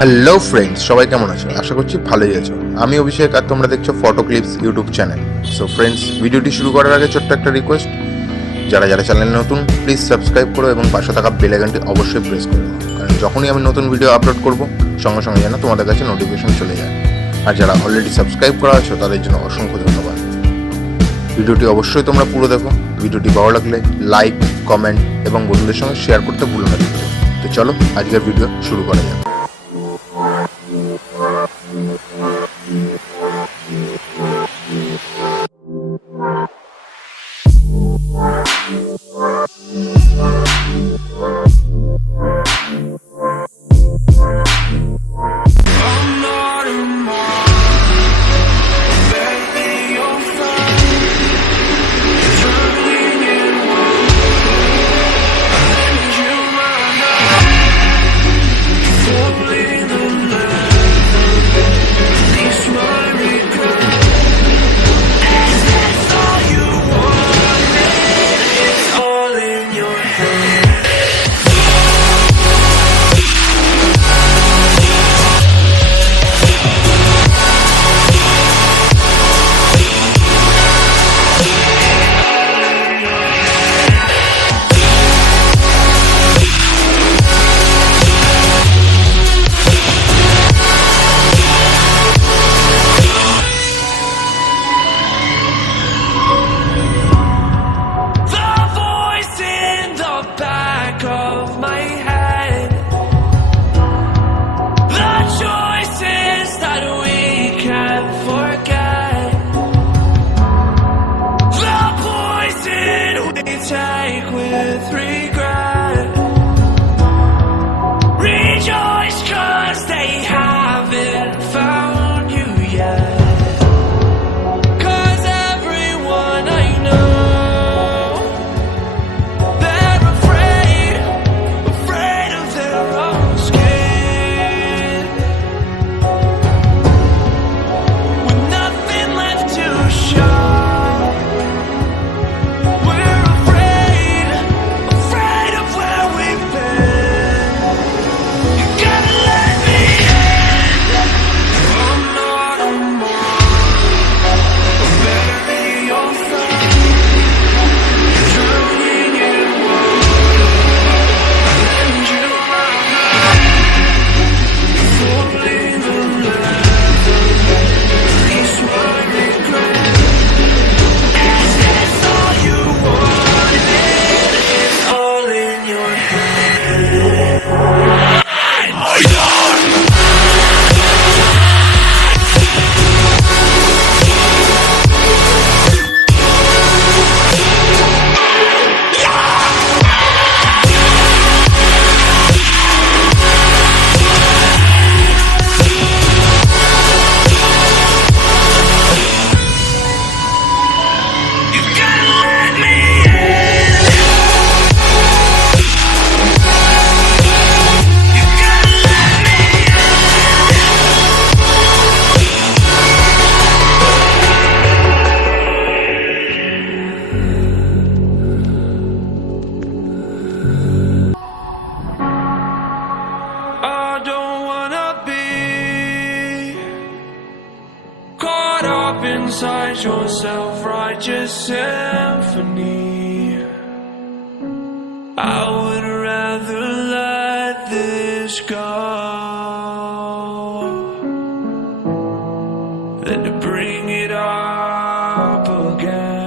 Hello friends, সবাই কেমন আছো? আশা করছি ভালোই আছো। আমি অভিষেক আর তোমরা দেখছো photo clips YouTube channel. So friends, ভিডিওটি শুরু করার আগে ছোট্ট একটা রিকোয়েস্ট, যারা যারা চ্যানেল নতুন প্লিজ সাবস্ক্রাইব করো এবং পাশে থাকা বেল আইকনটি অবশ্যই প্রেস করো, কারণ যখনই আমি নতুন ভিডিও আপলোড করব সঙ্গে সঙ্গে যেন তোমাদের কাছে নোটিফিকেশন চলে যায়। আর যারা অলরেডি সাবস্ক্রাইব করা আছো তাদের জন্য অসংখ্য ধন্যবাদ। ভিডিওটি অবশ্যই তোমরা পুরো দেখো। ভিডিওটি ভালো লাগলে লাইক, কমেন্ট এবং বন্ধুদের সঙ্গে শেয়ার করতে ভুলো না। তো চলো আজকের ভিডিও শুরু করা যাক। Take with regret. Rejoice 'cause they haven't found you yet. 'Cause everyone I know, they're afraid of their own skin. With nothing left to show, inside your self-righteous symphony. I would rather let this go than to bring it up again.